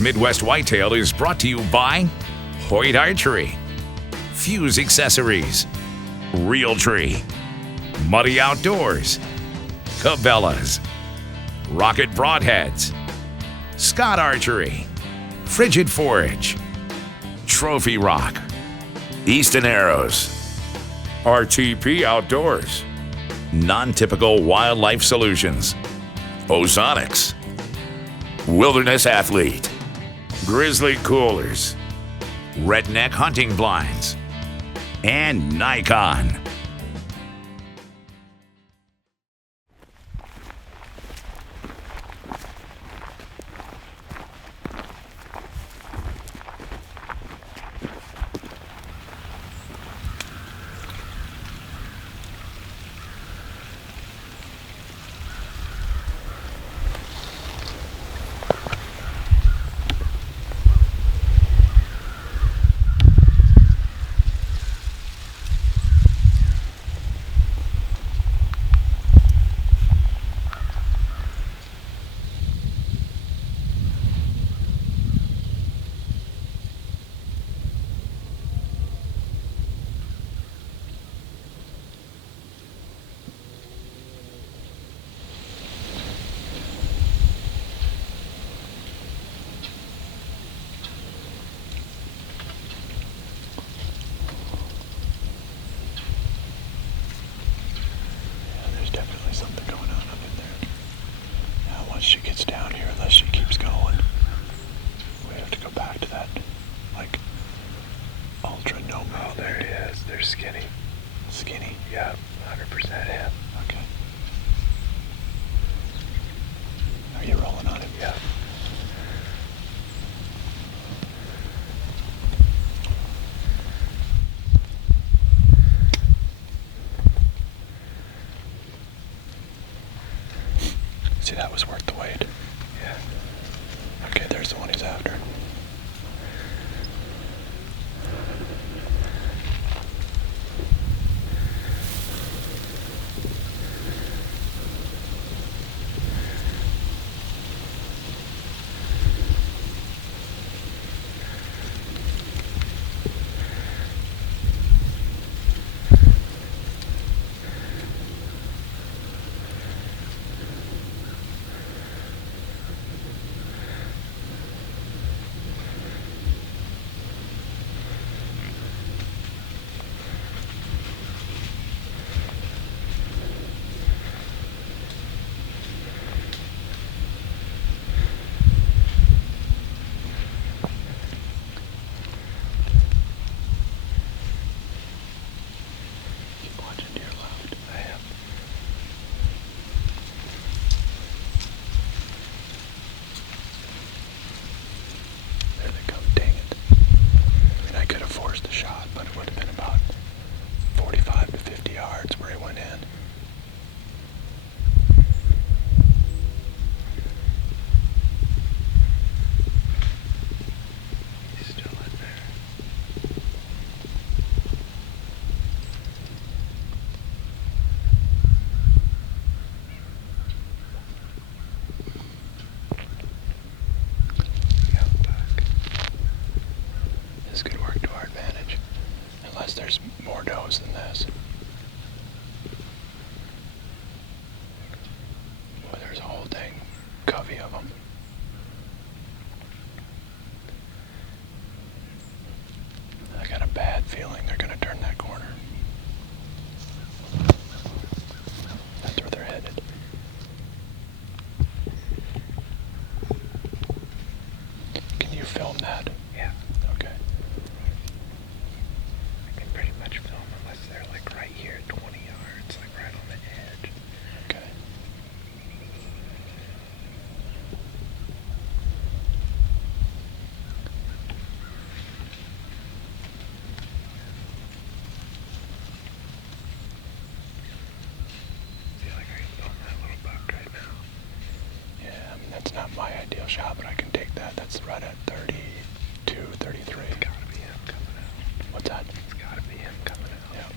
Midwest Whitetail is brought to you by Hoyt Archery, Fuse Accessories, Realtree, Muddy Outdoors, Cabela's, Rocket Broadheads, Scott Archery, Frigid Forage, Trophy Rock, Easton Arrows, RTP Outdoors, Non-Typical Wildlife Solutions, Ozonics, Wilderness Athlete, Grizzly Coolers, Redneck Hunting Blinds, and Nikon. See, that was worth the wait. Yeah. Okay, there's the one he's after. There's more does than this. Boy, there's a whole dang covey of them. I got a bad feeling they're gonna turn that corner. That's where they're headed. Can you film that? Yeah. Okay. They're like right here, 20 yards, like right on the edge. Okay. See, like I can film that little buck right now. Yeah, I mean, that's not my ideal shot, but I can take that. That's right at 32, 33. It's gotta be him coming out. What's that? It's gotta be him coming out. Yeah.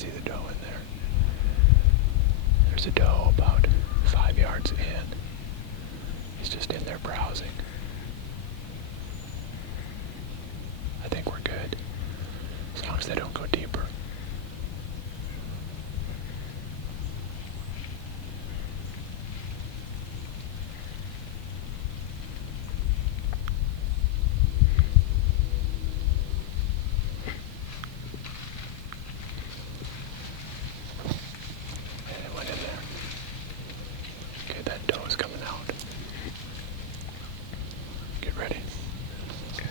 see the doe in there. There's a doe about 5 yards in. He's just in there browsing. I think we're good, as long as they don't go deeper. And it went in there. Okay, that doe is coming out. Get ready. Okay.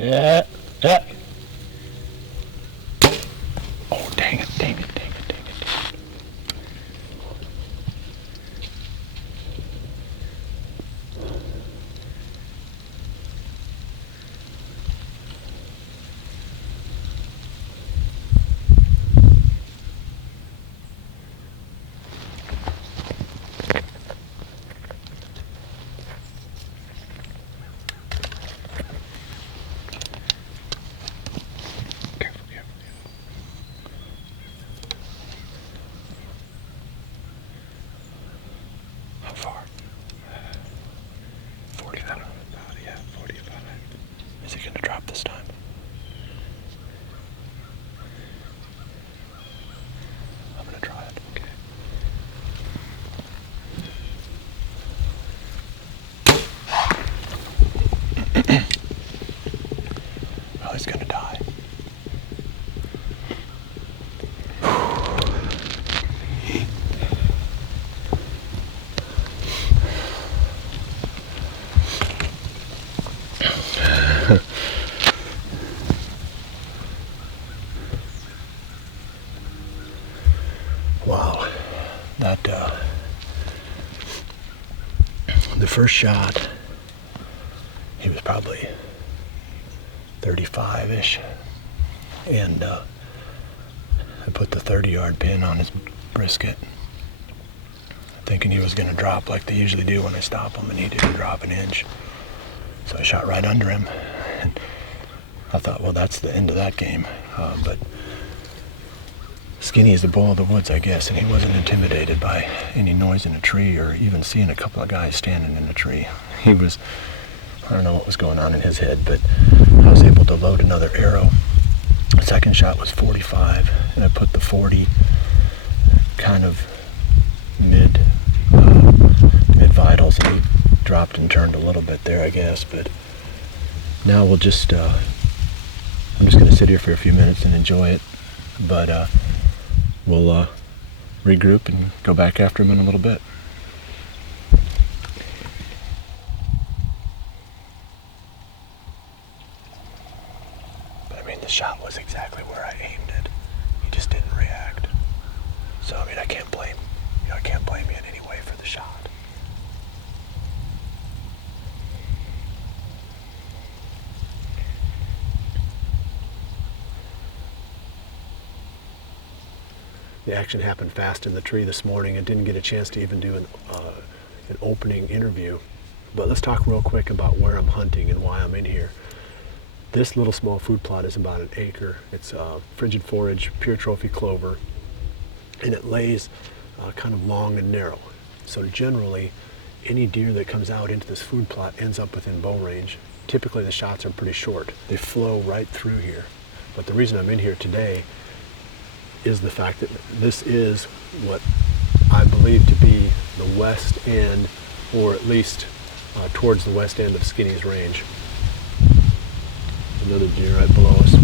Yeah. Oh, dang it. Careful. How far? 45. About, yeah, 45. Is he gonna drop this time? I'm gonna try it. Okay. Well, he's gonna die. Wow, that the first shot, he was probably 35-ish, and I put the 30-yard pin on his brisket, thinking he was going to drop like they usually do when I stop him, and he didn't drop an inch. So I shot right under him, and I thought, well, that's the end of that game. But Skinny is the bull of the woods, I guess, and he wasn't intimidated by any noise in a tree or even seeing a couple of guys standing in a tree. He was, I don't know what was going on in his head, but I was able to load another arrow. The second shot was 45, and I put the 40 kind of mid vitals, and he dropped and turned a little bit there, I guess. But now we'll just, I'm just going to sit here for a few minutes and enjoy it. But we'll regroup and go back after him in a little bit. But I mean, the shot was exactly where I aimed it. He just didn't react. So I mean, I can't blame you in any way for the shot. The action happened fast in the tree this morning. I didn't get a chance to even do an opening interview. But let's talk real quick about where I'm hunting and why I'm in here. This little small food plot is about an acre. It's frigid forage, pure trophy clover, and it lays kind of long and narrow. So generally, any deer that comes out into this food plot ends up within bow range. Typically the shots are pretty short. They flow right through here. But the reason I'm in here today is the fact that this is what I believe to be the west end, or at least towards the west end of Skinny's range. Another deer right below us.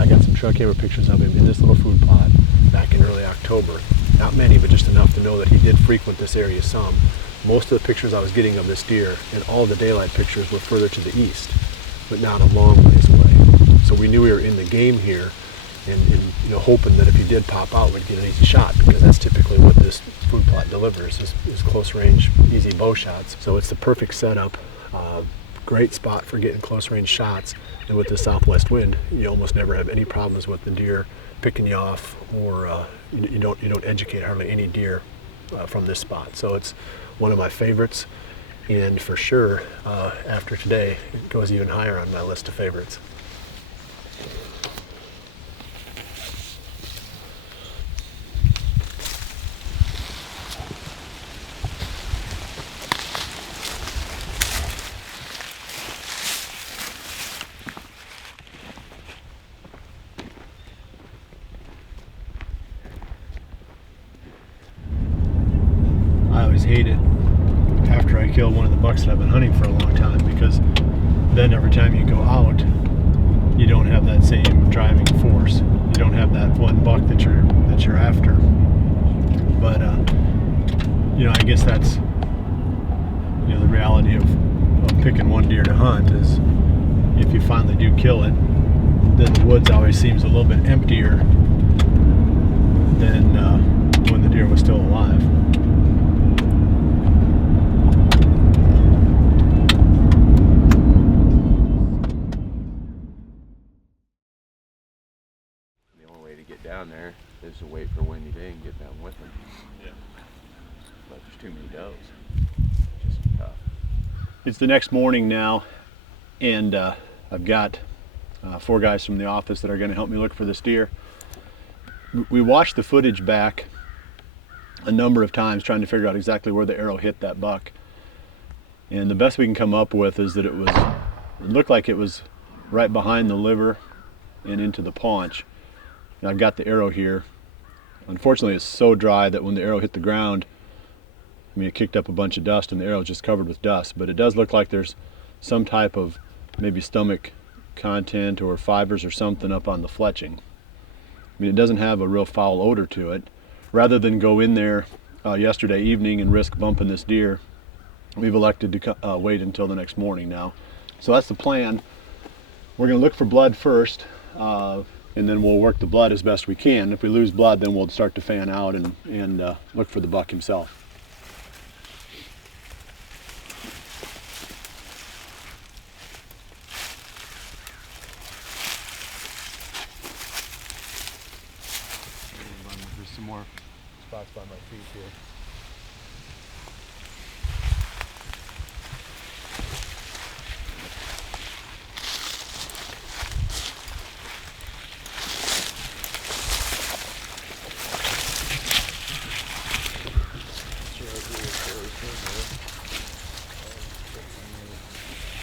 I got some trail camera pictures of him in this little food plot back in early October. Not many, but just enough to know that he did frequent this area some. Most of the pictures I was getting of this deer and all the daylight pictures were further to the east, but not a long ways away. So we knew we were in the game here, and hoping that if he did pop out, we'd get an easy shot, because that's typically what this food plot delivers is close range, easy bow shots. So it's the perfect setup. great spot for getting close range shots. And with the southwest wind, you almost never have any problems with the deer picking you off, or you don't educate hardly any deer from this spot. So it's one of my favorites, and for sure after today it goes even higher on my list of favorites. I always hate it after I kill one of the bucks that I've been hunting for a long time, because then every time you go out, you don't have that same driving force. You don't have that one buck that you're after. But you know, I guess that's, you know, the reality of picking one deer to hunt is, if you finally do kill it, then the woods always seems a little bit emptier than when the deer was still alive. Down there is to wait for windy day and get down with them. Yeah. But there's too many does. Just tough. It's the next morning now, and I've got 4 guys from the office that are going to help me look for this deer. We watched the footage back a number of times trying to figure out exactly where the arrow hit that buck. And the best we can come up with is that it looked like it was right behind the liver and into the paunch. I've got the arrow here. Unfortunately, it's so dry that when the arrow hit the ground, I mean, it kicked up a bunch of dust and the arrow is just covered with dust. But it does look like there's some type of maybe stomach content or fibers or something up on the fletching. I mean, it doesn't have a real foul odor to it. Rather than go in there yesterday evening and risk bumping this deer, we've elected to wait until the next morning now. So that's the plan. We're going to look for blood first. And then we'll work the blood as best we can. If we lose blood, then we'll start to fan out and look for the buck himself. There's some more spots by my feet here.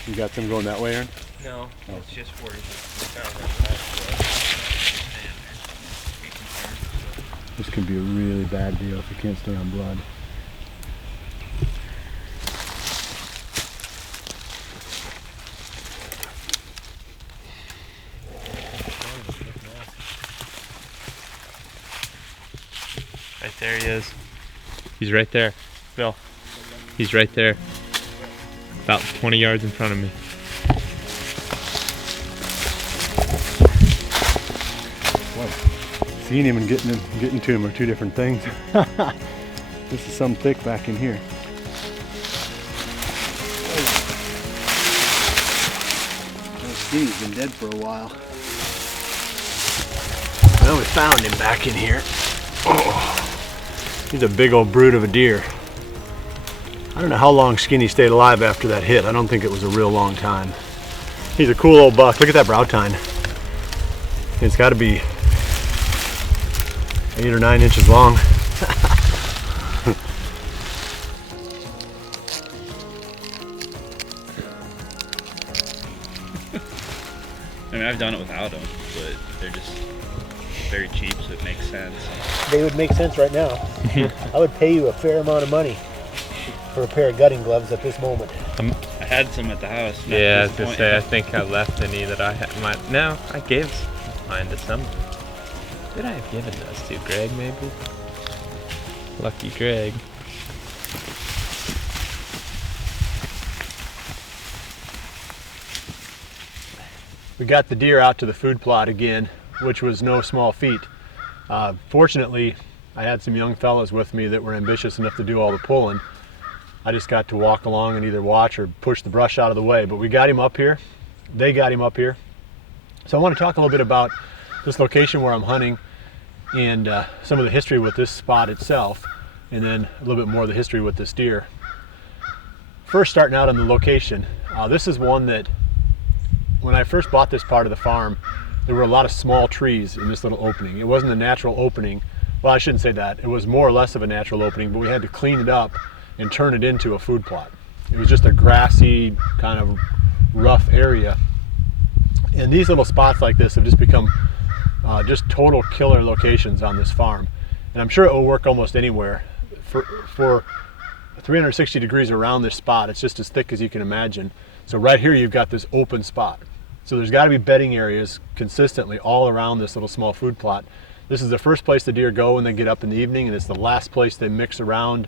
You got them going that way, Aaron? No, oh. It's just where we found that. This could be a really bad deal if you can't stay on blood. Right there he is. He's right there. Bill. He's right there. About 20 yards in front of me. Well, seeing him and getting to him are two different things. This is some thick back in here. Skinny's been dead for a while. Well, we found him back in here. Oh, he's a big old brute of a deer. I don't know how long Skinny stayed alive after that hit. I don't think it was a real long time. He's a cool old buck. Look at that brow tine. It's got to be 8 or 9 inches long. I mean, I've done it without them, but they're just very cheap, so it makes sense. They would make sense right now. I would pay you a fair amount of money for a pair of gutting gloves at this moment. I had some at the house. Yeah, I was gonna say, I think I left any that I had. No, I gave mine to some. Did I have given those to Greg, maybe? Lucky Greg. We got the deer out to the food plot again, which was no small feat. Fortunately, I had some young fellas with me that were ambitious enough to do all the pulling. I just got to walk along and either watch or push the brush out of the way. But we got him up here. They got him up here. So I want to talk a little bit about this location where I'm hunting and some of the history with this spot itself, and then a little bit more of the history with this deer. First, starting out on the location, this is one that when I first bought this part of the farm, there were a lot of small trees in this little opening. It wasn't a natural opening. Well, I shouldn't say that. It was more or less of a natural opening, but we had to clean it up and turn it into a food plot. It was just a grassy, kind of rough area. And these little spots like this have just become just total killer locations on this farm. And I'm sure it will work almost anywhere. For 360 degrees around this spot, it's just as thick as you can imagine. So right here you've got this open spot. So there's got to be bedding areas consistently all around this little small food plot. This is the first place the deer go when they get up in the evening, and it's the last place they mix around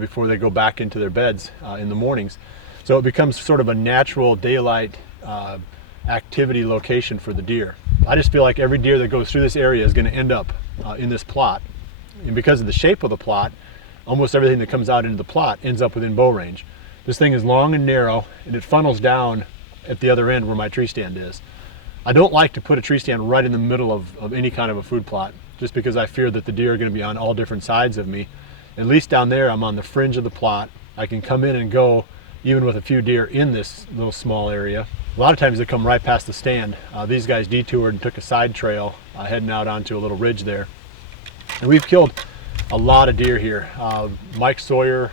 before they go back into their beds in the mornings. So it becomes sort of a natural daylight activity location for the deer. I just feel like every deer that goes through this area is going to end up in this plot. And because of the shape of the plot, almost everything that comes out into the plot ends up within bow range. This thing is long and narrow, and it funnels down at the other end where my tree stand is. I don't like to put a tree stand right in the middle of any kind of a food plot, just because I fear that the deer are going to be on all different sides of me. At least down there, I'm on the fringe of the plot. I can come in and go even with a few deer in this little small area. A lot of times they come right past the stand. These guys detoured and took a side trail heading out onto a little ridge there. And we've killed a lot of deer here. Mike Sawyer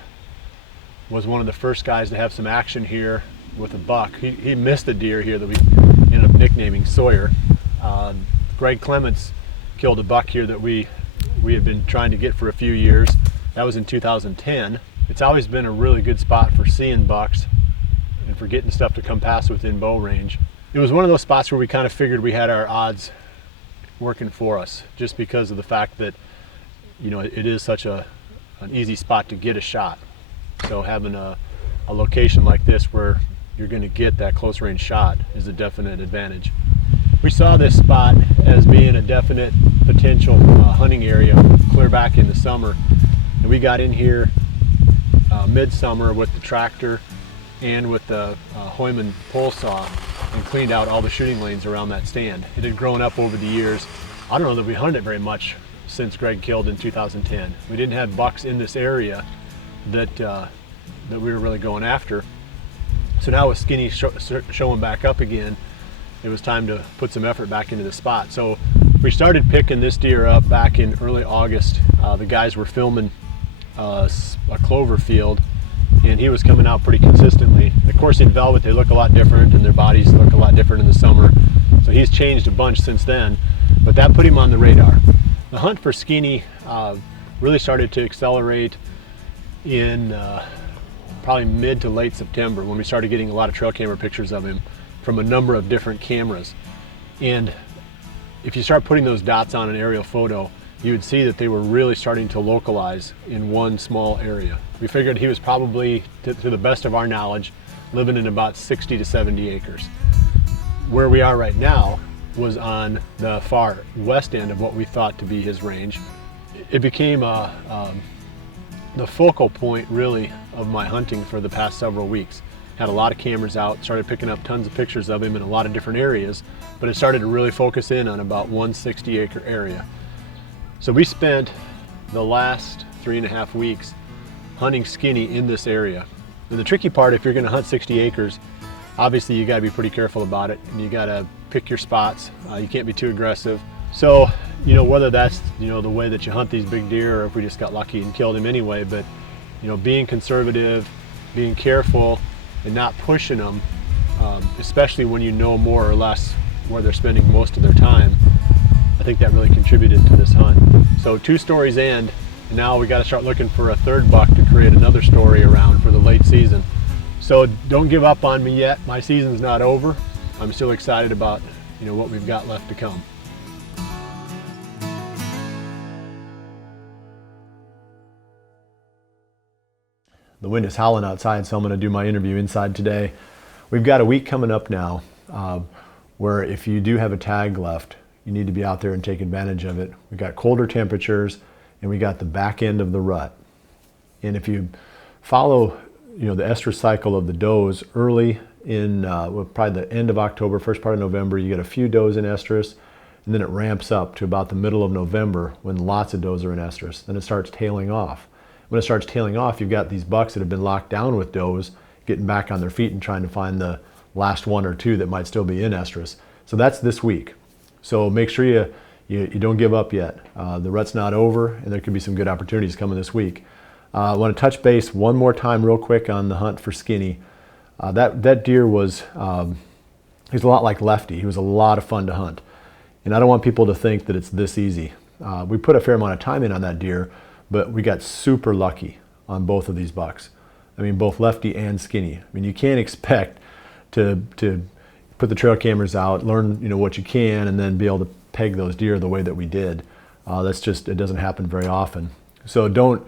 was one of the first guys to have some action here with a buck. He missed a deer here that we ended up nicknaming Sawyer. Greg Clements killed a buck here that we had been trying to get for a few years. That was in 2010. It's always been a really good spot for seeing bucks and for getting stuff to come past within bow range. It was one of those spots where we kind of figured we had our odds working for us, just because of the fact that, you know, it is such an easy spot to get a shot. So having a location like this where you're going to get that close range shot is a definite advantage. We saw this spot as being a definite potential hunting area clear back in the summer, and we got in here midsummer with the tractor and with the Heumann pole saw and cleaned out all the shooting lanes around that stand. It had grown up over the years. I don't know that we hunted it very much since Greg killed in 2010. We didn't have bucks in this area that we were really going after. So now with Skinny showing back up again, it was time to put some effort back into the spot. So we started picking this deer up back in early August. The guys were filming a clover field, and he was coming out pretty consistently. Of course, in velvet they look a lot different, and their bodies look a lot different in the summer. So he's changed a bunch since then, but that put him on the radar. The hunt for Skinny really started to accelerate in probably mid to late September, when we started getting a lot of trail camera pictures of him from a number of different cameras. And if you start putting those dots on an aerial photo, you would see that they were really starting to localize in one small area. We figured he was probably, to the best of our knowledge, living in about 60 to 70 acres. Where we are right now was on the far west end of what we thought to be his range. It became the focal point, really, of my hunting for the past several weeks. Had a lot of cameras out, started picking up tons of pictures of him in a lot of different areas, but it started to really focus in on about 160 acre area. So we spent the last 3.5 weeks hunting Skinny in this area. And the tricky part, if you're going to hunt 60 acres, obviously you got to be pretty careful about it, and you got to pick your spots. You can't be too aggressive. So, you know, whether that's, you know, the way that you hunt these big deer, or if we just got lucky and killed him anyway, but, you know, being conservative, being careful, and not pushing them, especially when you know more or less where they're spending most of their time, I think that really contributed to this hunt. So 2 stories in, and now we got to start looking for a third buck to create another story around for the late season. So don't give up on me yet. My season's not over. I'm still excited about, you know, what we've got left to come. The wind is howling outside, so I'm going to do my interview inside today. We've got a week coming up now where if you do have a tag left, you need to be out there and take advantage of it. We've got colder temperatures, and we got the back end of the rut. And if you follow the estrus cycle of the does early in probably the end of October, first part of November. You get a few does in estrus, and then it ramps up to about the middle of November when lots of does are in estrus. Then it starts tailing off. When it starts tailing off, you've got these bucks that have been locked down with does getting back on their feet and trying to find the last one or two that might still be in estrus. So that's this week. So make sure you don't give up yet. The rut's not over, and there could be some good opportunities coming this week. I want to touch base one more time real quick on the hunt for Skinny. That deer was, he was a lot like Lefty. He was a lot of fun to hunt. And I don't want people to think that it's this easy. We put a fair amount of time in on that deer, but we got super lucky on both of these bucks. I mean, both Lefty and Skinny. I mean, you can't expect to put the trail cameras out, learn what you can, and then be able to peg those deer the way that we did. That's just, it doesn't happen very often. So don't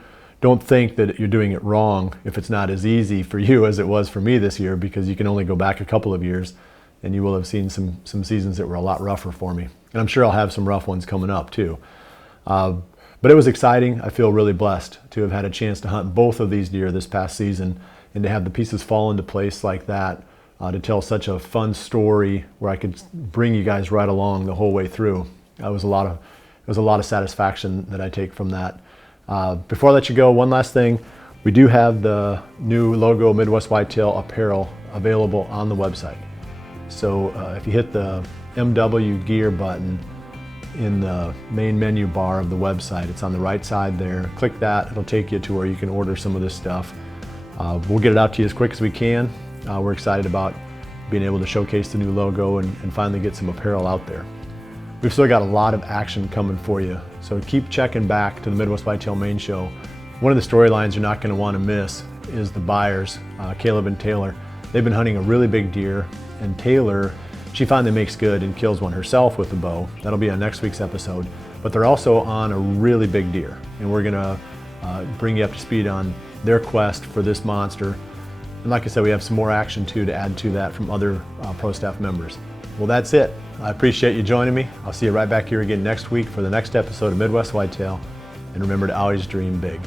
think that you're doing it wrong if it's not as easy for you as it was for me this year, because you can only go back a couple of years and you will have seen some seasons that were a lot rougher for me. And I'm sure I'll have some rough ones coming up too. But it was exciting. I feel really blessed to have had a chance to hunt both of these deer this past season, and to have the pieces fall into place like that, to tell such a fun story where I could bring you guys right along the whole way through. It was a lot of satisfaction that I take from that. Before I let you go, one last thing. We do have the new logo Midwest Whitetail apparel available on the website. So if you hit the MW Gear button in the main menu bar of the website, it's on the right side there. Click that, it'll take you to where you can order some of this stuff. We'll get it out to you as quick as we can. We're excited about being able to showcase the new logo and finally get some apparel out there. We've still got a lot of action coming for you, so keep checking back to the Midwest Whitetail main show. One of the storylines you're not going to want to miss is the buyers, Caleb and Taylor. They've been hunting a really big deer, and Taylor, she finally makes good and kills one herself with the bow. That'll be on next week's episode. But they're also on a really big deer, and we're gonna bring you up to speed on their quest for this monster. And like I said, we have some more action too to add to that from other pro staff members. Well, that's it. I appreciate you joining me. I'll see you right back here again next week for the next episode of Midwest Whitetail. And remember to always dream big.